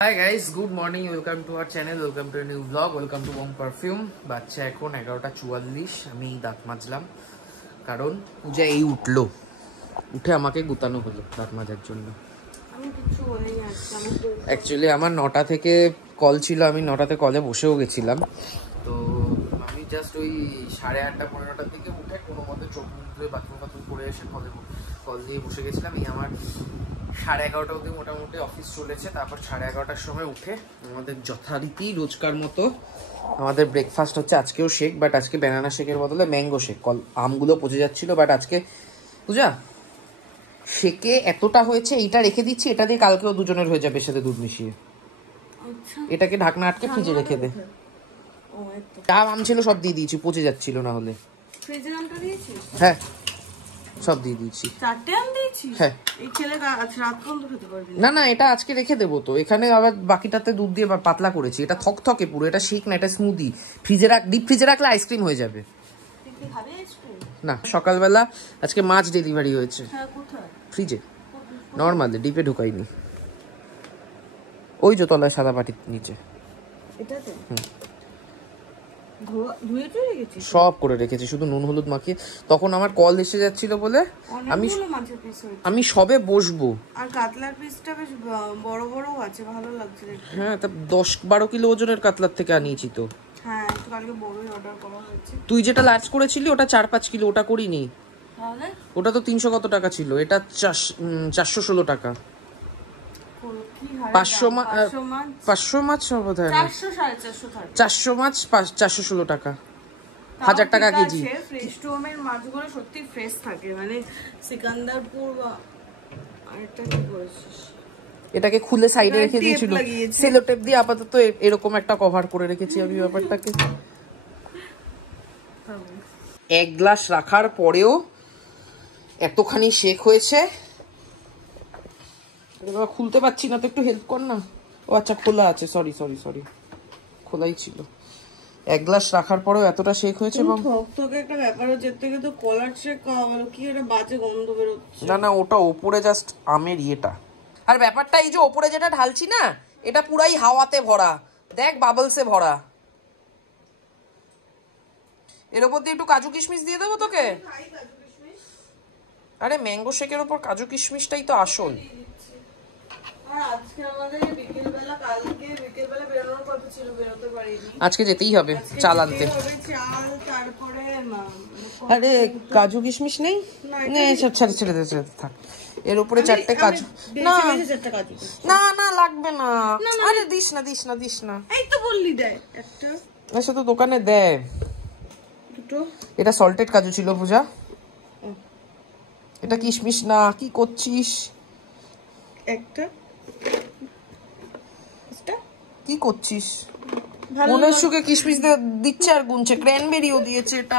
Hi guys, good morning. Welcome to our channel. Welcome to a new vlog. Welcome to Bong Perfume. বাচ্চা এখন 11:44। আমি দাঁত মাজলাম কারণ পূজা এই উঠলো, উঠে আমাকে গুতানো হলো দাঁত মাজার জন্য। আমি কিছু বলিনি আজকে। অ্যাকচুয়ালি আমার 9টা থেকে কল ছিল, আমি 9টাতে কলে বসেও গেছিলাম। তো আমি জাস্ট ওই 8:30 9টার দিকে উঠে কোনো মতে চোখ মুখ ধুয়ে বাথরুম করে এসে কল দিয়ে বসে গেছিলাম। এই আমার 11:30 অবধি মোটামুটি অফিস চলেছে। তারপর 11:30টার সময় উঠে আমাদের যথারীতি রোজকার মতো আমাদের ব্রেকফাস্ট হচ্ছে। আজকেও শেক, বাট আজকে ব্যানানা শেকের বদলে ম্যাঙ্গো শেক। আমগুলো পচে যাচ্ছিলো, বাট আজকে পূজা শেকে এতটা হয়েছে, এইটা রেখে দিচ্ছি, এটা দিয়ে কালকেও দুজনের হয়ে যাবে সাথে দুধ মিশিয়ে। এটাকে ঢাকনা আটকে ফ্রিজে রেখে দে। যা আম ছিল সব দিয়ে দিয়েছি, পচে যাচ্ছিল না হলে। হ্যাঁ, সব দিয়ে দিয়েছি। 4টে আম দিয়েছি। হ্যাঁ, এই ছেলে আজকে রাত পর্যন্ত খেতে পারবে না। না, এটা আজকে রেখে দেবো তো। এখানে আবার বাকিটাতে দুধ দিয়ে পাতলা করেছি। এটা থকথকে পুরো, এটা শেক না, এটা স্মুদি। ডিপ ফ্রিজে রাখলে আইসক্রিম হয়ে যাবে। না, সকালবেলা আজকে মাছ ডেলিভারি হয়েছে। ফ্রিজে, নর্মালি, ডিপে ঢুকাইনি। ওই যে তলায় সাদা বাটির নিচে সব করে রেখেছি, শুধু নুন হলুদ মাখিয়ে। তখন আমার কল এসে যাচ্ছিল বলে আমি সবে বসবো। আর কাতলার পিসটা বেশ বড় বড় আছে, ভালো লাগছে দেখতে। হ্যাঁ, তা 10-12 কিলো ওজনের কাতলার থেকে আনিয়েছি তো। হ্যাঁ, একটু কালকে বড়ই অর্ডার করা হয়েছে। তুই যেটা লার্জ করেছিলি ওটা 4-5 কিলো, ওটা করিনি। তাহলে ওটা তো 300 কত টাকা ছিল, এটা 416 টাকা। 500 মাছ বোধ হয়, 400 মাছ 416 টাকা, 1000 টাকা কেজি। ফ্রেশটোমের মাছগুলো সত্যি ফ্রেশ থাকে, মানে সিকান্দারপুর। আরেকটা কি করেছিস? এটাকে খুলে সাইডে রেখে দিয়েছিল সেলো টেপ দিয়ে। আপাতত এরকম একটা কভার করে রেখেছি আমি ব্যাপারটাকে। 1 গ্লাস রাখার পরেও এতখানি শেক হয়েছে। খুলতে পারছি না তো, একটু হেল্প কর না। ও আচ্ছা, খোলা আছে, সরি, খোলাই ছিল। 1 গ্লাস রাখার পরেও এতটা শেক হয়েছে। এবং একটা ব্যাপার হচ্ছে, থেকে তো কলার শেক কি একটা বাজে গন্ধ বেরোচ্ছে। না, ওটা ওপরে জাস্ট আমের ইয়েটা। আর ব্যাপারটা এই যে ওপরে যেটা ঢালছি না, এটা পুরাই হাওয়াতে ভরা, দেখ বাবলসে ভরা। এর উপর দিয়ে একটু কাজু কিশমিশ দিয়ে দেবো তোকে। আরে ম্যাঙ্গো শেকের উপর কাজু কিশমিশটাই তো আসল। আজকে যেতেই হবে চাল আনতে। আরে কাজু কিশমিশ নেই, ছেড়ে থাক। এর উপরে 4টে কাজু। না লাগবে না। আরে দিস না। এই তো বললি দেয় একটা, এসে তো দোকানে দেয় দুটো। এটা সল্টেড কাজু ছিল পূজা, এটা কিশমিশ না। কি করছিস? একটা কি করছিস? মনের সুখে কিশমিশ দিচ্ছে আর গুনছে। ক্র্যানবেরিও দিয়েছে। এটা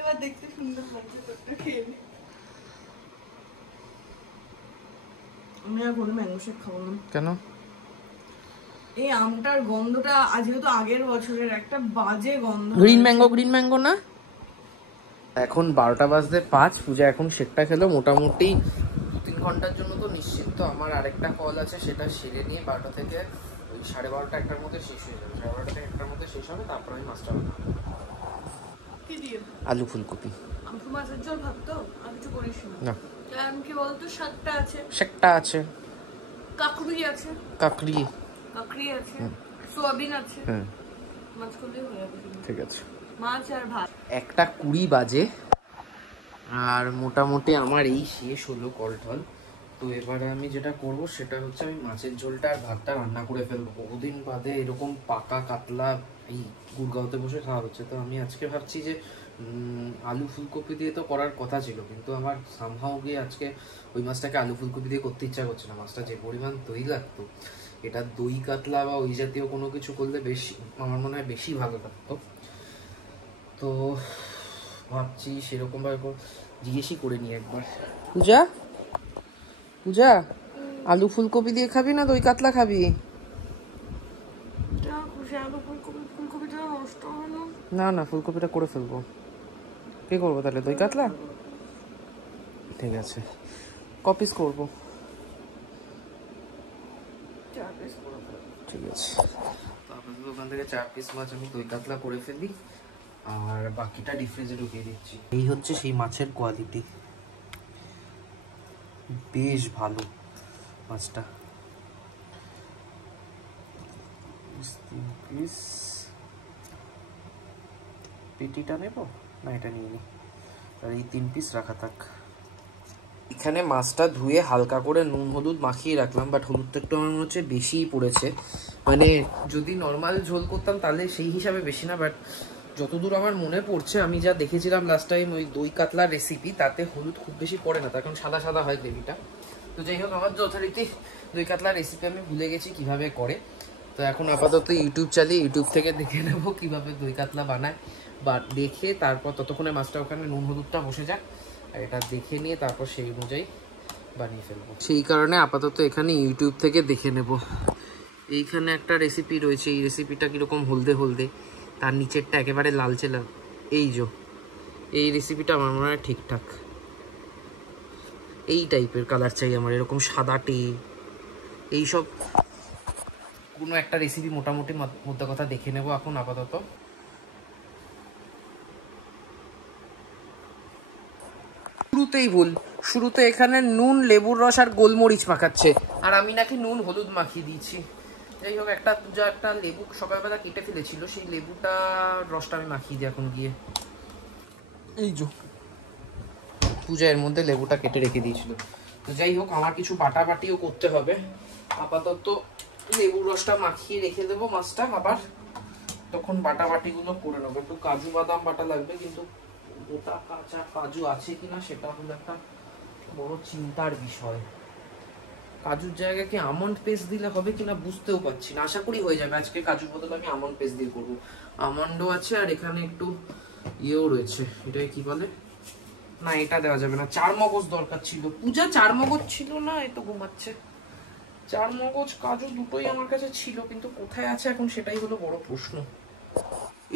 এবার দেখতে সুন্দর লাগছে, তোরটা খেয়ে নে। আমি আর কোনো ম্যাঙ্গো শেক খাবো না। কেন? এই আমটার গন্ধটা যেহেতু আগের বছরের, একটা বাজে গন্ধ। গ্রিন ম্যাঙ্গো না। এখন 12টা বাজতে 5। পূজা এখন শেকটা খেলো। মোটামুটি 2-3 ঘন্টার জন্য তো নিশ্চিন্ত। আমার আরেকটা কল আছে, সেটা সেরে নিয়ে 12টা থেকে ওই 12:30 1টার মধ্যে শেষ হয়ে যাবে। 12:30 থেকে 1টার মধ্যে শেষ হবে। তারপর আমি মাছটা বানাবো। কি দিয়ে? আলু ফুলকপি। আমফু মাছের ঝোল ভাত তো? আর কিছু করিস না? আমি কি বলতো, শাকটা আছে, কাকড়ি আছে, সোয়াবিন আছে। মাছ করলেই হয়ে যাবে। ঠিক আছে, মাছ আর ভাত। 1:20 বাজে আর মোটামুটি আমার এই শেষ হলো কল টল। তো এবারে আমি যেটা করব সেটা হচ্ছে, আমি মাছের ঝোলটা আর ভাতটা রান্না করে ফেলবো। বহুদিন বাদে এরকম পাকা কাতলা এই গুড়গাঁওতে বসে খাওয়া হচ্ছে। তো আমি আজকে ভাবছি যে আলু ফুলকপি দিয়ে তো করার কথা ছিল, কিন্তু আমার সামহাও গিয়ে আজকে ওই মাছটাকে আলু ফুলকপি দিয়ে করতে ইচ্ছা করছে না। মাছটা যে পরিমাণ দই লাগতো, এটা দই কাতলা বা ওই জাতীয় কোনো কিছু করলে বেশি, আমার মনে হয় বেশি ভালো লাগতো। তো ভাবছি সেরকম ভাবে জিজ্ঞেসই করে নিই একবার। পূজা আলু ফুলকপি দিয়ে খাবি না দই কাতলা খাবি? না, ফুলকপিটা করে ফেলবো। কি করবো তাহলে? দই কাতলা? ঠিক আছে, কপিস করবো। 4 পিস করে ফেলো। ঠিক আছে, তো আপনাদের ওখান থেকে 4 পিস মাছ আমি দই কাতলা করে ফেলি, আর বাকিটা ডিপ ফ্রিজে ঢুকিয়ে দিচ্ছি। এই হচ্ছে সেই মাছের কোয়ালিটি, বেশ ভালো মাছটা। 3 পিস পেটিটা নেব না, এটা নিয়ে নিই, আর এই 3 পিস রাখা থাক। এখানে মাছটা ধুয়ে হালকা করে নুন হলুদ মাখিয়ে রাখলাম, বাট হলুদটা একটু আমার মনে হচ্ছে বেশিই পড়েছে। মানে যদি নর্মাল ঝোল করতাম তাহলে সেই হিসাবে বেশি না, বাট যতদূর আমার মনে পড়ছে আমি যা দেখেছিলাম লাস্ট টাইম ওই দই কাতলার রেসিপি, তাতে হলুদ খুব বেশি পড়ে না, তার কারণ সাদা সাদা হয় গ্রেভিটা। তো যাই হোক, আমার যথারীতি দই কাতলার রেসিপি আমি ভুলে গেছি কিভাবে করে। তো এখন আপাতত ইউটিউব চালিয়ে ইউটিউব থেকে দেখে নেবো কীভাবে দই কাতলা বানায়, বা দেখে তারপর ততক্ষণে মাছটা ওখানে নুন হলুদটা বসে যাক, আর এটা দেখে নিয়ে তারপর সেই অনুযায়ী বানিয়ে ফেলবো। সেই কারণে আপাতত এখানে ইউটিউব থেকে দেখে নেব। এইখানে একটা রেসিপি রয়েছে, এই রেসিপিটা কীরকম হলদে হলদে, তার নিচেরটা একেবারে লালচে লাল, এই রেসিপিটা আমার মনে হয় ঠিকঠাক এই টাইপের কালার চাই আমার, এরকম সাদাটে এইসব কোনো একটা রেসিপি মোটামুটি মধ্যে কথা দেখে নেব এখন আপাতত। শুরুতেই ভুল, শুরুতে এখানে নুন লেবুর রস আর গোলমরিচ মাখাচ্ছে, আর আমি নাকি নুন হলুদ মাখিয়ে দিয়েছি। যাই হোক, একটা লেবু সকালবেলা কেটে ফেলেছিল, সেই লেবুটা রসটা আমি মাখিয়ে দিই এখন গিয়ে। এই যে পূজা এর মধ্যে লেবুটা কেটে রেখে দিয়েছিল। তো যাই হোক, আমার কিছু বাটাবাটিও করতে হবে, আপাতত লেবুর রসটা মাখিয়ে রেখে দেবো মাছটা, আবার তখন বাটাবাটিগুলো করে নেবো। একটু কাজু বাদাম বাটা লাগবে, কিন্তু গোটা কাঁচা কাজু আছে কিনা সেটা হলো একটা বড় চিন্তার বিষয়। কাজুর জায়গায় কি আমন্ড পেস্ট দিলে হবে কিনা বুঝতেও পারছি না, আশা করি হয়ে যাবে। আজকে কাজুর বদলে আমি আমন্ড পেস্ট দিয়ে করবো, আমন্ডও আছে আর এখানে একটু ইয়েও রয়েছে, এটাকে কি বলে, না এটা দেওয়া যাবে না, 4 মগজ দরকার ছিল। পূজা 4 মগজ ছিল না, এই তো ঘুমাচ্ছে। 4 মগজ কাজু দুটোই আমার কাছে ছিল, কিন্তু কোথায় আছে এখন সেটাই হলো বড় প্রশ্ন।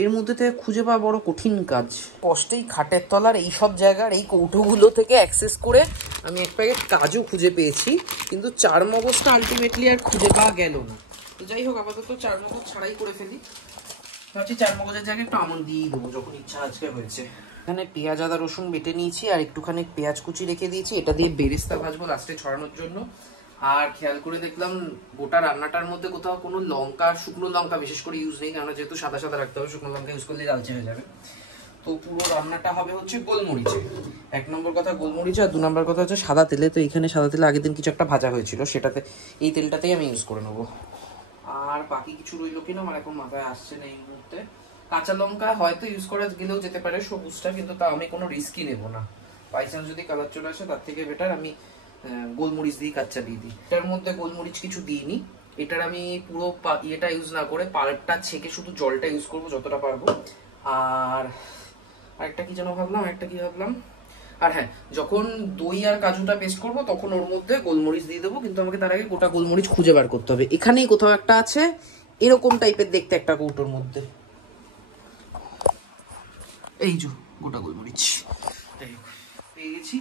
এর মধ্যে থেকে খুঁজে পাওয়া বড় কঠিন কাজ। কষ্টেই খাটের তলার এই সব জায়গার এই কৌটোগুলো থেকে অ্যাক্সেস করে আমি এক প্যাকেট কাজু খুঁজে পেয়েছি, কিন্তু 4 মগজটা আলটিমেটলি আর খুঁজে পাওয়া গেল না। তো যাই হোক, আপাতত 4 মগজ ছাড়াই করে ফেলি। ভাবছি 4 মগজের জায়গায় একটু আমন্ড দিয়েই দেবো, যখন ইচ্ছা আজকে হয়েছে। এখানে পেঁয়াজ আদা রসুন বেটে নিয়েছি, আর একটুখানি পেঁয়াজ কুচি রেখে দিয়েছি, এটা দিয়ে বেরেস্তা ভাজবো লাস্টে ছড়ানোর জন্য। আর খেয়াল করে দেখলাম গোটা রান্নাটার মধ্যে কোথাও কোনো লঙ্কা, শুকনো লঙ্কা বিশেষ করে ইউজ নেই, কারণ যেহেতু সাদা সাদা রাখতে হবে, শুকনো লঙ্কা ইউজ করলে লালচে হয়ে যাবে। তো পুরো রান্নাটা হবে হচ্ছে গোলমরিচে। 1 নম্বর কথা গোলমরিচে, আর 2 নম্বর কথা হচ্ছে সাদা তেলে। তো এখানে সাদা তেলে আগের দিন কিছু একটা ভাজা হয়েছিল, সেটাতে এই তেলটাতেই আমি ইউজ করে নেবো। আর বাকি কিছু রইল কিনা আমার এখন মাথায় আসছে না এই মুহূর্তে। কাঁচা লঙ্কা হয়তো ইউজ করা গেলেও যেতে পারে সবুজটা, কিন্তু তা আমি কোনো রিস্কই নেবো না। বাই চান্স যদি কালার চলে আসে তার থেকে বেটার আমি গোলমরিচ দিয়ে কাচ্চা দিয়ে দিই। এটার মধ্যে গোলমরিচ কিছু দিইনি, এটার আমি পুরো ইয়েটা ইউজ না করে পাল্পটা ছেঁকে শুধু জলটা ইউজ করবো যতটা পারবো। আর আরেকটা কি যেন ভাবলাম, আর হ্যাঁ, যখন দই আর কাজুটা পেস্ট করবো তখন ওর মধ্যে গোলমরিচ দিয়ে দেবো, কিন্তু আমাকে তার আগে গোটা গোলমরিচ খুঁজে বার করতে হবে। এখানেই কোথাও একটা আছে এরকম টাইপের দেখতে একটা কৌটোর মধ্যে, এই যে গোটা গোলমরিচ পেয়ে গেছি।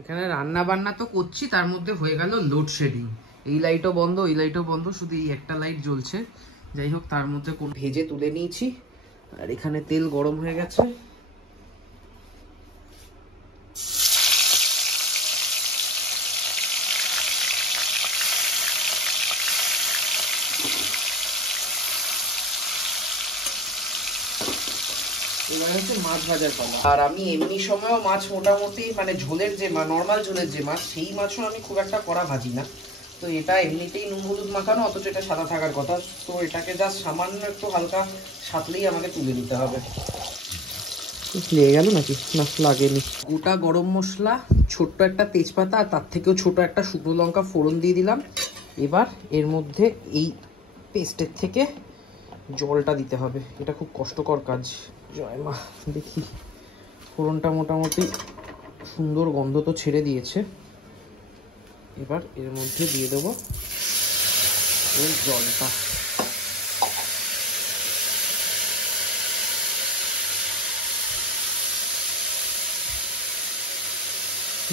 এখানে রান্না বান্না তো করছি, তার মধ্যে হয়ে গেল লোডশেডিং। এই লাইটও বন্ধ, ওই লাইটও বন্ধ, শুধু এই একটা লাইট জ্বলছে। যাই হোক, তার মধ্যে কোন ভেজে তুলে নিয়েছি, আর এখানে তেল গরম হয়ে গেছে। এবার হচ্ছে মাছ ভাজার পালা। আর আমি এমনি সময়ও মাছ মোটামুটি মানে ঝোলের যে নর্মাল ঝোলের যে মাছ, সেই মাছও আমি খুব একটা কড়া ভাজি না। তো এটা এমনিতেই নুন হলুদ মাখানো, অথচ এটা সাদা থাকার কথা। তো এটাকে জাস্ট সামান্য একটু হালকা সাঁতলেই আমাকে তুলে নিতে হবে। লেগে গেল নাকি? না, লাগেনি। গোটা গরম মশলা, ছোট্ট একটা তেজপাতা, আর তার থেকেও ছোট একটা শুকনো লঙ্কা ফোড়ন দিয়ে দিলাম। এবার এর মধ্যে এই পেস্টের থেকে জলটা দিতে হবে, এটা খুব কষ্টকর কাজ। জয় মা। দেখি ফোড়নটা মোটামুটি সুন্দর গন্ধ তো ছেড়ে দিয়েছে। এবার এর মধ্যে দিয়ে দেবো ওই জলটা।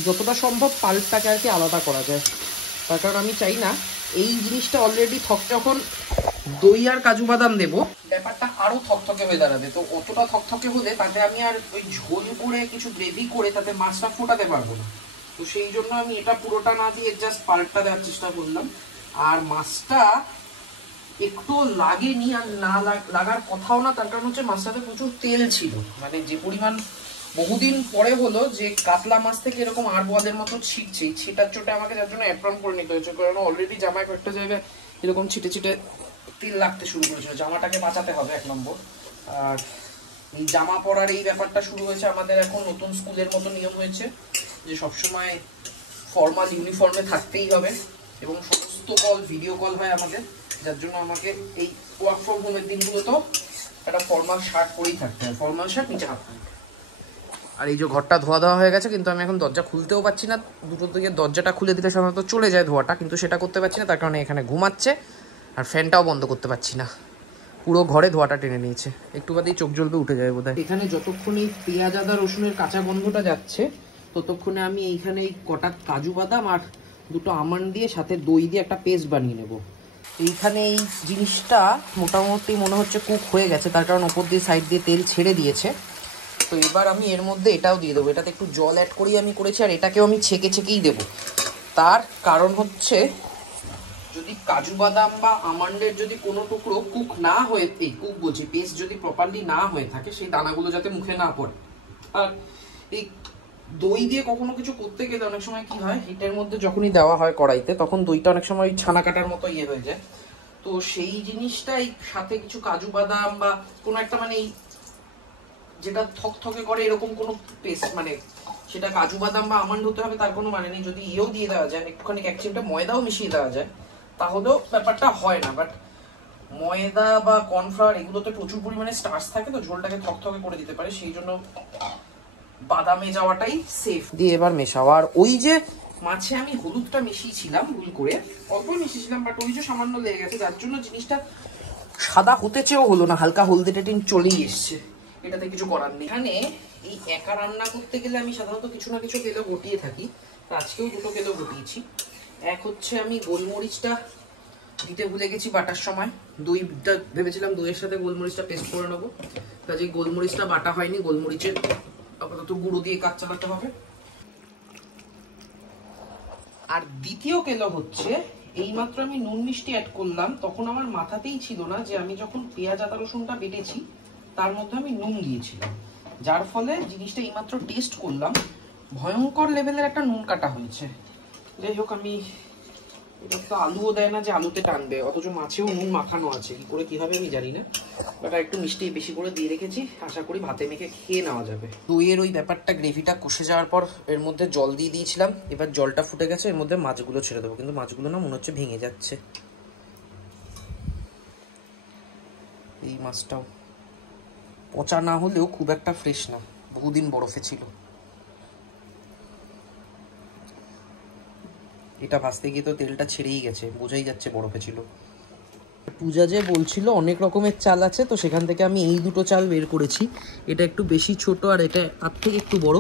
যতটা সম্ভব পাল্পটাকে আর কি আলাদা করা যায়, তার কারণ আমি চাই না এই জিনিসটা অলরেডি যখন দই আর কাজু বাদাম দেবো ব্যাপারটা আরো থকথকে হয়ে দাঁড়াবে। তো অতটা থকথকে হলে তাতে আমি আর ওই ঝোল করে কিছু গ্রেভি করে তাতে মাছটা ফোটাতে পারবো না। তো সেই জন্য আমি এটা পুরোটা না দিয়ে জাস্ট পাল্পটা দেওয়ার চেষ্টা করলাম। আর মাছটা একটু লাগেনি, আর না লাগার কথাও না, তার কারণ হচ্ছে মাছটাতে প্রচুর তেল ছিল। মানে যে পরিমাণ বহুদিন পরে হলো যে কাতলা মাছ থেকে এরকম আর বলের মতো ছিটছে, ছিটার চোটে আমাকে যার জন্য অ্যাপ্রন করে নিতে হয়েছে, কারণ অলরেডি জামায় কয়েকটা জায়গায় এরকম ছিটে ছিটে তেল লাগতে শুরু করেছিল। জামাটাকে বাঁচাতে হবে 1 নম্বর। আর এই জামা পরার এই ব্যাপারটা শুরু হয়েছে আমাদের এখন নতুন স্কুলের মতো নিয়ম হয়েছে যে সবসময় ফর্মাল ইউনিফর্মে থাকতেই হবে, এবং সমস্ত কল ভিডিও কল হয় আমাদের, যার জন্য আমাকে এই ওয়ার্ক ফ্রম হোমের দিনগুলোতেও একটা ফর্মাল শার্ট পরেই থাকতে হয়, ফর্মাল শার্ট নিচে হাফ প্যান্ট। আর এই যে ঘরটা ধোয়া দেওয়া হয়ে গেছে, কিন্তু আমি এখন দরজা খুলতেও পারছি না। দুটোর দিকে দরজাটা খুলে দিলে সাধারণত চলে যায় ধোয়াটা, কিন্তু সেটা করতে পারছি না, তার কারণে এখানে ঘুমাচ্ছে আর ফ্যানটাও বন্ধ করতে পারছি না। পুরো ঘরে ধোয়াটা টেনে নিয়েছে, একটু বাদেই চোখ জ্বলবে উঠে যাবে বোধহয়। এখানে যতক্ষণ এই পেঁয়াজ আদা রসুনের কাঁচা গন্ধটা যাচ্ছে ততক্ষণে আমি এইখানে এই কটা কাজু বাদাম আর 2টো আমন্ড দিয়ে সাথে দই দিয়ে একটা পেস্ট বানিয়ে নেব। এইখানে এই জিনিসটা মোটামুটি মনে হচ্ছে কুক হয়ে গেছে, তার কারণ ওপর দিয়ে সাইড দিয়ে তেল ছেড়ে দিয়েছে। তো এবার আমি এর মধ্যে এটাও দিয়ে দেবো, এটাতে একটু জল অ্যাড করেই আমি করেছি, আর এটাকেও আমি ছেঁকেই দেবো। তার কারণ হচ্ছে যদি কাজু বাদাম বা আমন্ডের যদি কোনো টুকরো কুক না হয়ে, এই কুক বলছি পেস্ট যদি প্রপারলি না হয়ে থাকে, সেই দানাগুলো যাতে মুখে না পড়ে। আর এই দই দিয়ে কখনো কিছু করতে গেলে অনেক সময় কি হয়, হিটের মধ্যে যখনই দেওয়া হয় কড়াইতে, তখন দইটা অনেক সময় ছানা কাটার মতো ইয়ে হয়ে যায়। তো সেই জিনিসটাই সাথে কিছু কাজু বাদাম বা কোনো একটা মানে এই যেটা থকথকে করে এরকম কোনো পেস্ট, মানে সেটা কাজু বাদাম বা আমন্ড হতে হবে তার কোনো মানে নেই। যদি ইয়েও দিয়ে দেওয়া যায়, একটুখানি 1 চিমটা ময়দাও মিশিয়ে দেওয়া যায়, তাহলেও ব্যাপারটা হয় না। বাট ময়দা বা কর্নফ্লাওয়ার এগুলোতে প্রচুর পরিমাণে স্টার্চ থাকে, তো ঝোলটাকে থকথকে করে দিতে পারে, সেই জন্য বাদামে যাওয়াটাই সেফ। দিয়ে এবার মেশাও। আর ওই যে মাছে আমি হলুদটা মিশিয়েছিলাম ভুল করে, অল্প মিশিয়েছিলাম, বাট ওই যে সামান্য লেগে গেছে, যার জন্য জিনিসটা সাদা হতে চেয়েও হলো না, হালকা হলদেটে টিন চলেই এসছে। এটাতে কিছু করার নেই। এখানে এই একা রান্না করতে গেলে আমি সাধারণত কিছু না কিছু তেলও গটিয়ে থাকি, তো আজকেও 2টো তেলও গটিয়েছি। এক হচ্ছে আমি গোলমরিচটা দিতে ভুলে গেছি বাটার সময়, দইটা ভেবেছিলাম দইয়ের সাথে গোলমরিচটা পেস্ট করে নেবো, কাজে গোলমরিচটা বাটা হয়নি, গোলমরিচের আপাতত গুঁড়ো দিয়ে কাজ চালাতে হবে। আর দ্বিতীয় কেলো হচ্ছে এইমাত্র আমি নুন মিষ্টি অ্যাড করলাম, তখন আমার মাথাতেই ছিল না যে আমি যখন পেঁয়াজ আদা রসুনটা বেটেছি তার মধ্যে আমি নুন দিয়েছিলাম, যার ফলে জিনিসটা এইমাত্র টেস্ট করলাম, ভয়ঙ্কর লেভেলের একটা নুন কাটা হয়েছে। যাই হোক, আমি এটা তো আলুও দেয় না যে আলুতে টানবে, অথচ মাছেও নুন মাখানো আছে, কি করে কি হবে আমি জানি না, বাট একটু মিষ্টি বেশি করে দিয়ে রেখেছি, আশা করি ভাতে মেখে খেয়ে নেওয়া যাবে। দইয়ের ওই ব্যাপারটা গ্রেভিটা কষে যাওয়ার পর এর মধ্যে জল দিয়ে দিয়েছিলাম, এবার জলটা ফুটে গেছে, এর মধ্যে মাছগুলো ছেড়ে দেবো, কিন্তু মাছগুলো না মনে হচ্ছে ভেঙে যাচ্ছে। এই মাছটাও পচা না হলেও খুব একটা ফ্রেশ না, বহুদিন বরফে ছিল। এটা ভাজতে গিয়ে তো তেলটা ছেড়েই গেছে, বোঝাই যাচ্ছে বরফে ছিল। পূজা যে বলছিল অনেক রকমের চাল আছে, তো সেখান থেকে আমি এই 2টো চাল বের করেছি, এটা একটু বেশি ছোট আর এটা তার থেকে একটু বড়।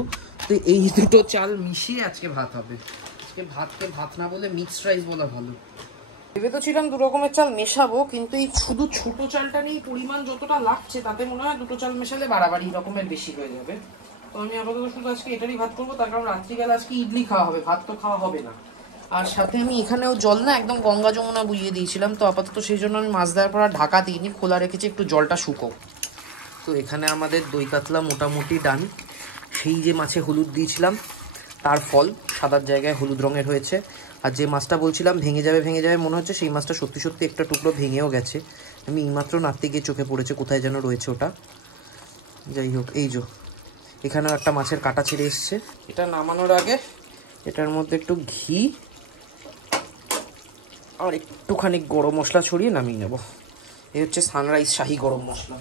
তো এই 2টো চাল মিশিয়ে আজকে ভাত হবে। আজকে ভাতকে ভাত না বলে মিক্সড রাইস বলা ভালো। ভেবে তো ছিলাম 2 রকমের চাল মেশাবো, কিন্তু এই শুধু ছোট চালটা নিয়ে পরিমাণ যতটা লাগছে তাতে মনে হয় 2টো চাল মেশালে বাড়াবাড়ি রকমের বেশি হয়ে যাবে। তো আমি আপাতত শুধু আজকে এটারই ভাত করবো, তার কারণ রাত্রিবেলা আজকে ইডলি খাওয়া হবে, ভাত তো খাওয়া হবে না। আর সাথে আমি এখানেও জল না একদম গঙ্গা যমুনা বুঝিয়ে দিয়েছিলাম, তো আপাতত সেই জন্য আমি মাছ দেওয়ার পর আর ঢাকা দিইনি, খোলা রেখেছি একটু জলটা শুকো। তো এখানে আমাদের দই কাতলা মোটামুটি ডান। সেই যে মাছে হলুদ দিয়েছিলাম তার ফল সাদার জায়গায় হলুদ রঙের হয়েছে। আর যে মাছটা বলছিলাম ভেঙে যাবে মনে হচ্ছে, সেই মাছটা সত্যি সত্যি একটা টুকরো ভেঙেও গেছে। আমি এইমাত্র নাড়তে গিয়ে চোখে পড়েছে কোথায় যেন রয়েছে ওটা। যাই হোক, এই যে এখানেও একটা মাছের কাঁটা ছেড়ে এসছে। এটা নামানোর আগে এটার মধ্যে একটু ঘি আর একটুখানি গরম মশলা ছড়িয়ে নামিয়ে নেব। এই হচ্ছে সানরাইজ শাহি গরম মশলা।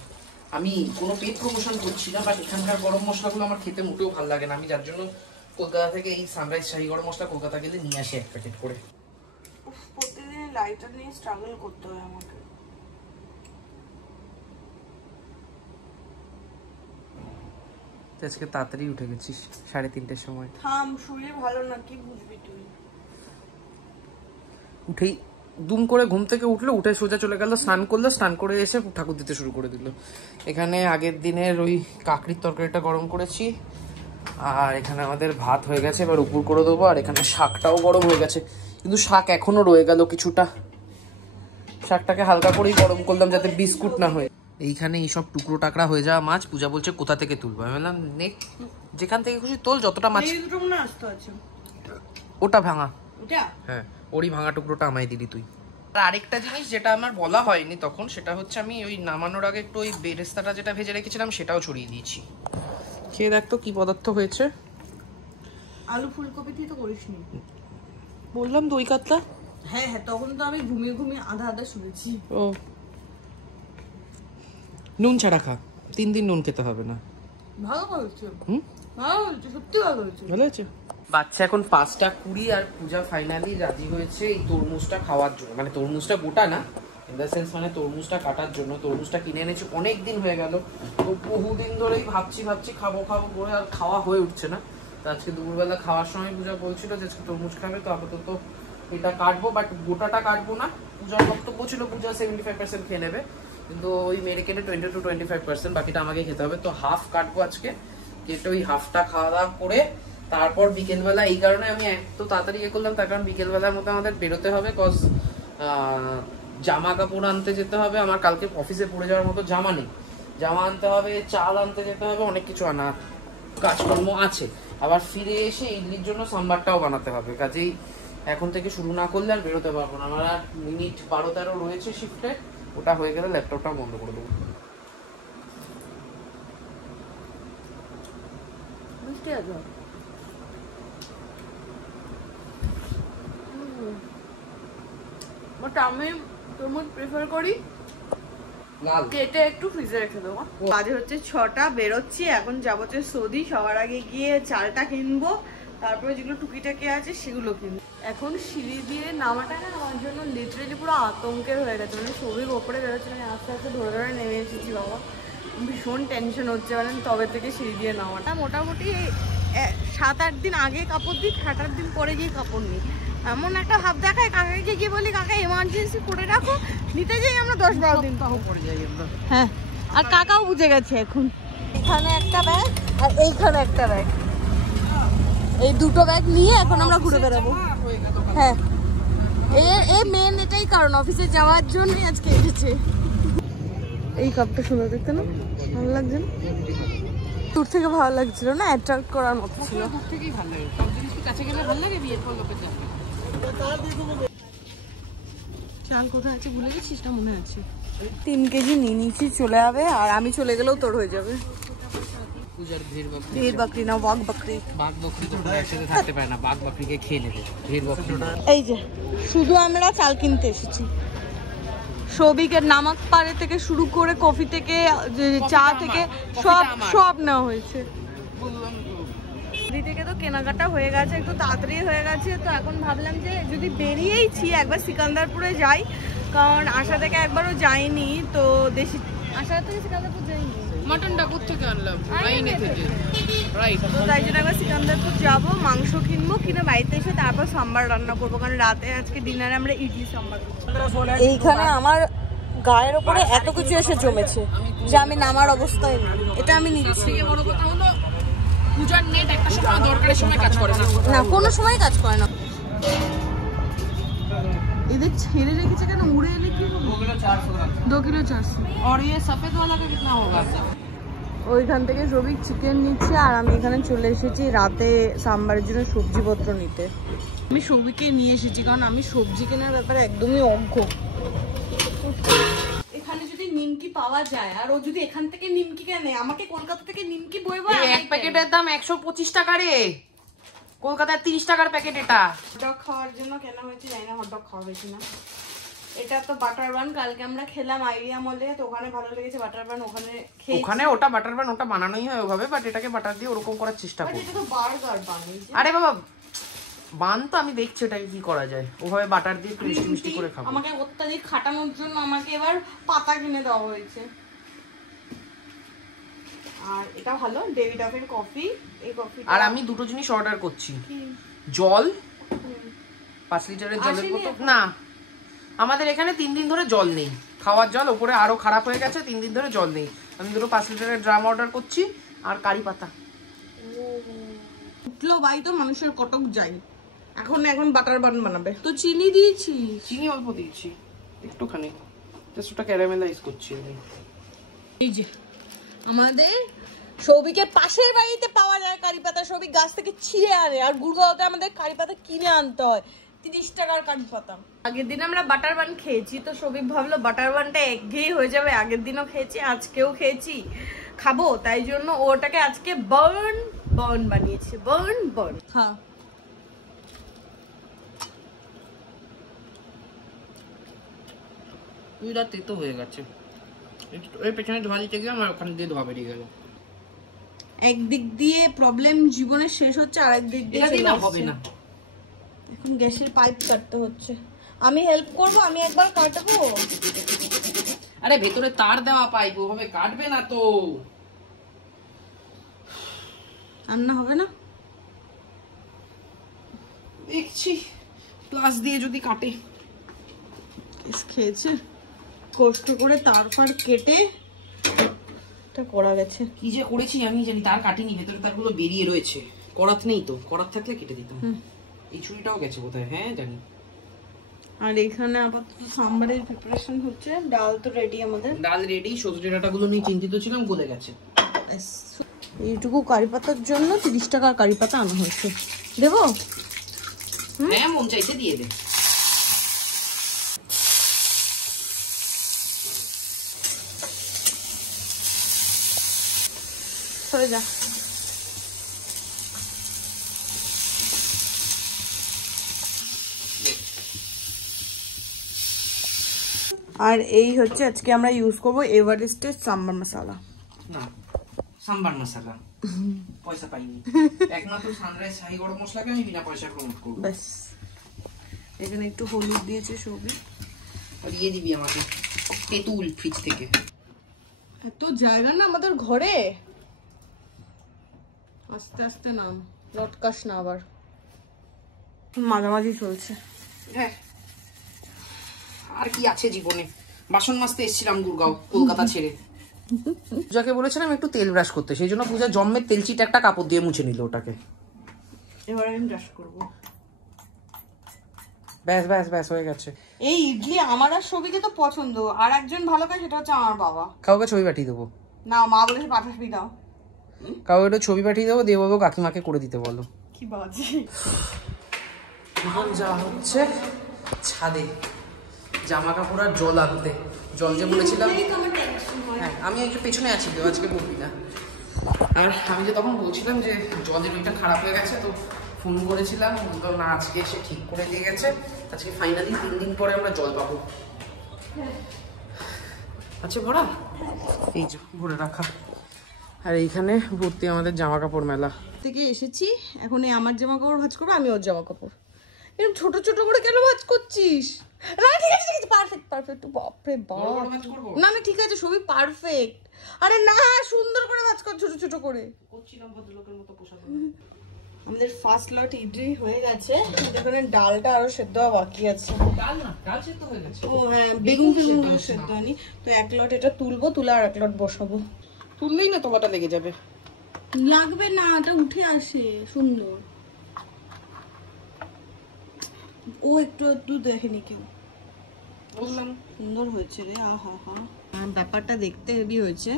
আমি কোনো পেট প্রমোশন করছি না, বাট এখানকার গরম মশলাগুলো আমার খেতে মোটেও ভালো লাগে না। আমি যার জন্য কলকাতা থেকে এই সানরাইজ শাহি গরম মশলা কলকাতা গেলে নিয়ে আসি 1 প্যাকেট করে। প্রতিদিন লাইটার নিয়ে স্ট্রাগল করতে হয় আমাকে। তো আজকে তাড়াতাড়ি উঠে গেছিস 3:30টার সময়। থাম, শুয়ে ভালো না, কি বুঝবি তুই। উঠেই দুম করে ঘুম থেকে উঠলো, উঠে সোজা চলে গেল স্নান করলো, স্নান করে এসে ঠাকুর দিতে শুরু করে দিল। এখানে আগের দিনের ওই কাকড়ির তরকারিটা গরম করেছি, আর এখানে আমাদের ভাত হয়ে গেছে, এবার উপর করে দেবো। আর এখানে শাকটাও গরম হয়ে গেছে, কিন্তু শাক এখনো রয়ে গেল কিছুটা। শাকটাকে হালকা করেই গরম করলাম যাতে বিস্কুট না হয়। এইখানে এইসব টুকরো টাকরা হয়ে যাওয়া মাছ পূজা বলছে কোথা থেকে তুলবো। আমি বললাম যেখান থেকে খুশি তোল, যতটা মাছ। ওটা ভাঙা, হ্যাঁ ওরই ভাঙা টুকরোটা আমায় দিলি তুই। আর আরেকটা জিনিস যেটা আমার বলা হয়নি তখন, সেটা হচ্ছে আমি ওই নামানোর আগে একটু ওই বেরেস্তাটা যেটা ভেজে রেখেছিলাম সেটাও ছড়িয়ে দিয়েছি। খেয়ে দেখ তো কি পদার্থ হয়েছে। আলু ফুলকপি তুই তো করিসনি। বললাম দই কাতলা। হ্যাঁ হ্যাঁ, তখন তো আমি ঘুমিয়ে ঘুমিয়ে আধা আধা শুনেছি। ও নুন ছাড়া খা, 3 দিন নুন খেতে হবে না। ভালো হয়েছে, ভালো হয়েছে, সত্যি ভালো হয়েছে। ভালো হয়েছে। বাচ্চা এখন 5:20 আর পূজা ফাইনালি রাজি হয়েছে এই তরমুজটা খাওয়ার জন্য। মানে তরমুজটা গোটা না, ইন দ্য সেন্স মানে তরমুজটা কাটার জন্য। তরমুজটা কিনে এনেছি, অনেক দিন হয়ে গেল, তো বহুদিন ধরেই ভাবছি খাবো খাবো করে আর খাওয়া হয়ে উঠছে না। তো আজকে দুপুরবেলা খাওয়ার সময় পূজা বলছিল যে আজকে তরমুজ খাবে, তো আপাতত এটা কাটবো, বাট গোটাটা কাটবো না। পূজার বক্তব্য ছিল পূজা 75% খেয়ে নেবে, কিন্তু ওই মেরে কেটে 20 to 25%, বাকিটা আমাকে খেতে হবে। তো হাফ কাটবো আজকে, কেটে ওই হাফটা খাওয়া দাওয়া করে তারপর বিকেলবেলা, এই কারণে আমি এত তাড়াতাড়ি করলাম তার কারণ বিকেলবেলার মধ্যে আমাদের বেরোতে হবে, কজ জামা কাপড় আনতে যেতে হবে। আমার কালকে অফিসে পড়ে যাওয়ার মতো জামা নেই, জামা আনতে হবে, চাল আনতে যেতে হবে, অনেক কিছু আনা কাজকর্ম আছে। আবার ফিরে এসে ইডলির জন্য সাম্বারটাও বানাতে হবে, কাজেই এখন থেকে শুরু না করলে আর বেরোতে পারবো না। আমার আর মিনিট 12-13 রয়েছে শিফটে, ওটা হয়ে গেলে ল্যাপটপটা বন্ধ করে দেবো। বুঝতে পারছো? বাট আমি তরমুজ প্রেফার করি কেটে একটু ফ্রিজে রেখে দেবো। বাজে হচ্ছে 6টা, বেরোচ্ছি এখন, যাবো হচ্ছে সৌদি। সবার আগে গিয়ে চালটা কিনবো, তারপরে যেগুলো টুকিটাকি আছে সেগুলো কিনবো। এখন সিঁড়ি দিয়ে নামাটা না আমার জন্য লিটারেলি পুরো আতঙ্কের হয়ে গেছে। মানে সৌভিক ওপরে বেরোচ্ছে, মানে আস্তে আস্তে ধরে ধরে নেমে এসেছি বাবা, ভীষণ টেনশন হচ্ছে। মানে তবে থেকে সিঁড়ি দিয়ে নামাটা মোটামুটি 7-8 দিন আগে কাপড় দিই, 8 দিন পরে গিয়ে কাপড় নিই। এমন একটা ভাব দেখায়, কাকাকে গিয়ে বলি কাকা এমার্জেন্সি করে রাখো, নিতে যাই আমরা 10-12 দিন তাও পরে যাই আমরা। হ্যাঁ, আর কাকাও বুঝে গেছে এখন। এখানে একটা ব্যাগ আর এইখানে একটা ব্যাগ, এই দুটো ব্যাগ নিয়ে এখন আমরা ঘুরে বেড়াবো। হ্যাঁ, এই মেন এটাই কারণ, অফিসে যাওয়ার জন্য আজকে এসেছে। এই কাপটা সুন্দর দেখতে না, ভালো লাগছে না? দূর থেকে ভালো লাগছিল না, অ্যাট্রাক্ট করার মতো ছিল। দূর থেকেই ভালো লাগে, সব জিনিস কাছে গেলে ভালো লাগে, বিয়ের পর লোকের জন্য। চাল কোথায় আছে ভুলে গেছিস না? মনে আছে 3 কেজি নিয়ে নিয়েছি, চলে যাবে। আর আমি চলে গেলেও তোর হয়ে যাবে। ভেড় বাকরি না, বাঘ বাকরি। বাঘ বাকরি তো একসাথে থাকতে পারে না, বাঘ বাকরিকে খেয়ে নেবে, ভেড় বাকরি। এই যে শুধু আমরা চাল কিনতে এসেছি। সৌভিকের নামাক পাড়ে থেকে শুরু করে কফি থেকে চা থেকে সব নেওয়া হয়েছে। থেকে তো কেনাকাটা হয়ে গেছে, একটু তাড়াতাড়ি হয়ে গেছে। তো এখন ভাবলাম যে যদি বেরিয়েইছি একবার সিকান্দারপুরে যাই, কারণ আশা থেকে একবারও যাইনি। তো দেশি আশা থেকে সিকান্দারপুর যাইনি, মাটনটা কোথেকে আনলাম লাইনে থেকে, রাইট। তো তাই জন্য একবার সিকান্দারপুর যাবো, মাংস কিনবো, কিনে বাড়িতে এসে তারপর সাম্বার রান্না করবো, কারণ রাতে আজকে ডিনারে আমরা ইডলি সাম্বার করবো। এইখানে আমার গায়ের ওপরে এত কিছু এসে জমেছে যে আমি নামার অবস্থায় নেই, এটা আমি নিচ্ছি। বড় কথা হলো পূজার নেট একটা সময় দরকারের সময় কাজ করে না, না কোনো সময় কাজ করে না। এদের ছেড়ে রেখেছে কেন, উড়ে এলে কি হবে? 2 কিলো 400। और ये सफेद वाला का कितना होगा? ওইখান থেকে সবিক চিকেন নিচ্ছে, আর আমি এখানে চলে এসেছি রাতে সাম্বারের জন্য সবজিপত্র নিতে। আমি সবিকে নিয়ে এসেছি কারণ আমি সবজি কেনার ব্যাপারে একদমই অজ্ঞ। এখানে যদি নিমকি পাওয়া যায়, আর ও যদি এখান থেকে নিমকি কেনে, আমাকে কলকাতা থেকে নিমকি বইবো। এক প্যাকেটের দাম 125 টাকা রে, কলকাতায় 30 টাকার প্যাকেট। এটা হটডগ খাওয়ার জন্য কেনা হয়েছে, জানি না হটডগ খাওয়া হয়েছে না। এটা তো বাটার বান, কালকে আমরা খেলাম আইডিয়া মলে, তো ওখানে ভালো লেগেছে বাটার বান। ওখানে ওটা বাটার বান, ওটা বানানোই হয় ওভাবে, বাট এটাকে বাটার দিয়ে ওরকম করার চেষ্টা করি। এটা তো বার্গার বান। আরে বাবা বান তো আমি দেখছি ওটাকে কি করা যায়, ওভাবে বাটার দিয়ে একটু মিষ্টি মিষ্টি করে খাবো। আমাকে অত্যাধিক খাটানোর জন্য আমাকে এবার পাতা কিনে দেওয়া হয়েছে। আর এটা ভালো ডেভিড অফের কফি। এই কফি আর আমি দুটো জিনিস অর্ডার করছি, জল 5 লিটারের জলের বোতল। না আমাদের এখানে 3 দিন ধরে জল নেই, খাওয়ার জল ওপরে আরো খারাপ হয়ে গেছে, 3 দিন ধরে জল নেই। আমি দুটো 5 লিটারের ড্রাম অর্ডার করছি আর কারি পাতা। উঠলো বাই তো মানুষের কটক যায়। এখন বাটার বান বানাবে তো চিনি দিয়েছি, চিনি অল্প দিয়েছি একটুখানি, জাস্ট ওটা ক্যারামেলাইজ করছি। এই যে আমাদের সৌভিকের পাশের বাড়িতে পাওয়া যায় কারি পাতা, সৌভিক গাছ থেকে ছিঁড়ে আনে, আর গুড়গাঁওতে আমাদের কারি পাতা কিনে আনতে হয় 30 টাকার কারি পাতা। আগের দিন আমরা বাটার বান খেয়েছি, তো সৌভিক ভাবলো বাটার বানটা একঘেয়েই হয়ে যাবে, আগের দিনও খেয়েছি আজকেও খেয়েছি খাবো, তাই জন্য ওটাকে আজকে বার্ন বানিয়েছে। বার্ন হ্যাঁ পুরা তেতো হয়ে গেছে, ওই পেছনে ধোয়া দিতে গিয়ে আমার ওখানে দিয়ে ধোয়া বেরিয়ে গেল। একদিক দিয়ে প্রবলেম জীবনের শেষ হচ্ছে, আরেক দিক দিয়ে হবে না। এখন গ্যাসের পাইপ কাটতে হচ্ছে, আমি হেল্প করব, আমি একবার কাটবো। আরে ভেতরে তার দেওয়া পাইপ, ওভাবে কাটবে না তো, রান্না হবে না দেখছি প্লাস দিয়ে যদি কাটে। খেয়েছে কষ্ট করে তারপর কেটে এটা করা গেছে। কি যে করেছি আমি জানি, তার কাটিনি, ভেতরে তারগুলো বেরিয়ে রয়েছে। করাত নেই তো, করাত থাকলে কেটে দিতাম। এই ছুরিটাও গেছে কোথায়, হ্যাঁ জানি। আর এখানে আপাতত সাম্বারের প্রিপারেশন হচ্ছে। ডাল তো রেডি, আমাদের ডাল রেডি। সবজি ডাটাগুলো নিয়ে চিন্তিত ছিলাম, গলে গেছে। এইটুকু কারি পাতার জন্য 30 টাকার কারি পাতা আনা হয়েছে। দেবো? হ্যাঁ মন চাইছে দিয়ে দে। সরে যা। আর এই হচ্ছে আজকে আমরা ইউজ করব এভারেস্টের সাম্বার মশলা। না সাম্বার মশলা পয়সা পাইনি, একমাত্র সানরাইজ শাহী গরম মশলাকে আমি বিনা পয়সা প্রমোট করব। ব্যাস এখানে একটু হলুদ দিয়েছে সবই, আর দিয়ে দিবি আমাকে তেঁতুল ফ্রিজ থেকে। এত জায়গা না আমাদের ঘরে, আস্তে আস্তে নাম লটকাস না আবার। মাঝামাঝি চলছে। হ্যাঁ আর কি আছে জীবনে, বাসন মাজতে এসেছিলাম গুড়গাঁও কলকাতা ছেড়ে। পূজাকে বলেছিলাম একটু তেল ব্রাশ করতে, সেই জন্য পূজা জম্মের তেলচিটা একটা কাপড় দিয়ে মুছে নিল ওটাকে। এবার আমি ব্রাশ করবো। ব্যাস ব্যাস ব্যাস হয়ে গেছে। এই ইডলি আমার আর সবিকে তো পছন্দ, আর একজন ভালো খায় সেটা হচ্ছে আমার বাবা। কাউকে ছবি পাঠিয়ে দেবো। না মা বলেছে পাঠাবি দাও। কাউকে একটু ছবি পাঠিয়ে দেবো, দিয়ে বলবো কাকিমাকে করে দিতে বলো। কি বাজে। এখন যা হচ্ছে ছাদে জামা কাপড় আর জল আনতে। জল যে বলেছিলাম, হ্যাঁ আমি একটু পেছনে আছি তো, আজকে বলবি না। আর আমি যে তখন বলছিলাম যে জলের ওইটা খারাপ হয়ে গেছে, তো ফোন করেছিলাম, বলতো না আজকে এসে ঠিক করে দিয়ে গেছে। আজকে ফাইনালি 3 দিন পরে আমরা জল পাবো। আচ্ছা ভরা, এই যে ভরে রাখা। আর এইখানে ভর্তি আমাদের জামা কাপড় মেলা। থেকে এসেছি, এখন আমার জামা কাপড় ভাঁজ করবো, আমি ওর জামা কাপড়। এরকম ছোট ছোট করে কেন ভাঁজ করছিস? না ঠিক আছে ঠিক আছে, পারফেক্ট পারফেক্ট। বাপরে বাপ, না না ঠিক আছে সবই পারফেক্ট। আরে না সুন্দর করে ভাঁজ কর, ছোট ছোট করে করছিলাম ভদ্রলোকের মতো পোশাক। আমাদের ফার্স্ট লট ইডলি হয়ে গেছে, এখানে ডালটা আরো সেদ্ধ হওয়া বাকি আছে। ডাল না, ডাল সেদ্ধ হয়ে গেছে। ও হ্যাঁ বেগুন সেদ্ধ হয়নি তো। 1 লট এটা তুলবো, তুলে আর 1 লট বসাবো। তুললেই না তোমাটা লেগে যাবে। লাগবে না, এটা উঠে আসে সুন্দর। ও একটু একটু দেখেনি কেউ, বললাম সুন্দর হয়েছে রে। আহা হা, ব্যাপারটা দেখতে হেভি হয়েছে।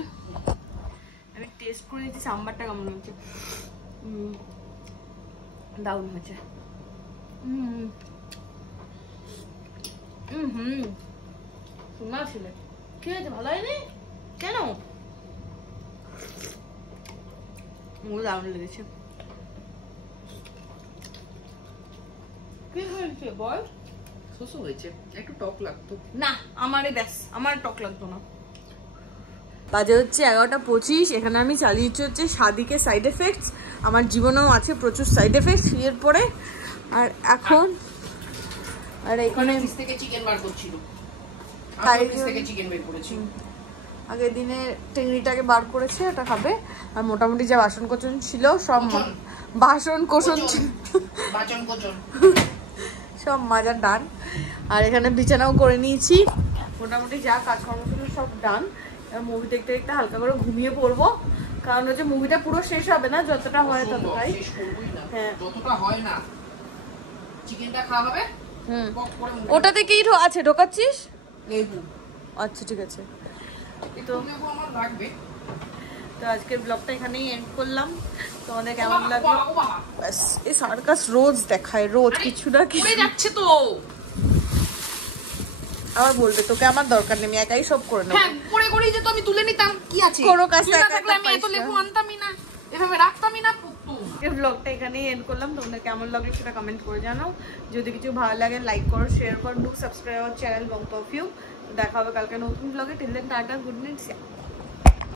আমি টেস্ট করে দিচ্ছি সাম্বারটা কেমন হয়েছে। দারুণ হয়েছে। শোনা ছিল কি হয়েছে, ভালো হয়নি কেন? দারুণ লেগেছে। কি হয়েছে বল? শোষো হয়েছে, একটু টক লাগতো না। আমারে ব্যাস, আমার টক লাগতো না। বাজে হচ্ছে 11:25। এখানে আমি চালিয়েছি হচ্ছে শাদিকে সাইড এফেক্টস। আমার জীবনেও আছে প্রচুর সাইড এফেক্টস এর পরে। আর এখন আর এখানে থেকে চিকেন বার করছিল, থেকে চিকেন বের করেছি। আগের দিনে টেংরিটাকে বার করেছে, ওটা খাবে। আর মোটামুটি যা বাসন কোচন ছিল সব বাসন কোচন ছিল সব মাজার ডান। আর এখানে বিছানাও করে নিয়েছি, মোটামুটি যা কাজকর্ম ছিল সব ডান। মুভি দেখতে দেখতে হালকা করে ঘুমিয়ে পড়বো, কারণ হচ্ছে মুভিটা পুরো শেষ হবে না, যতটা হয় ততটাই। হ্যাঁ যতটা হয় না, চিকেনটা খাওয়া হবে। ওটাতে কি আছে ঢোকাচ্ছিস? লেবু। আচ্ছা ঠিক আছে। তো লেবু আমার লাগবে। তো আজকের ব্লগটা এখানেই এন্ড করলাম। তোমাদের কেমন লাগলো? ব্যাস, এই সার্কাস রোজ দেখায়, রোজ কিছু না কিছু যাচ্ছে। তো আবার বলবে তোকে আমার দরকার নেই, আমি একাই সব করে নেব। হ্যাঁ করে করেই যে তো আমি তুলে নিতাম, কি আছে? কোনো কাজ না থাকলে আমি এত লেবু আনতামই না, এভাবে রাখতামই না। এই ব্লগটা এখানেই এন্ড করলাম। তোমাদের কেমন লাগলো সেটা কমেন্ট করে জানাও। যদি কিছু ভালো লাগে লাইক করো, শেয়ার করো, ডু সাবস্ক্রাইব আওয়ার চ্যানেল বংতো অফ ইউ। দেখা হবে কালকে নতুন ব্লগে। Till then tata, good night.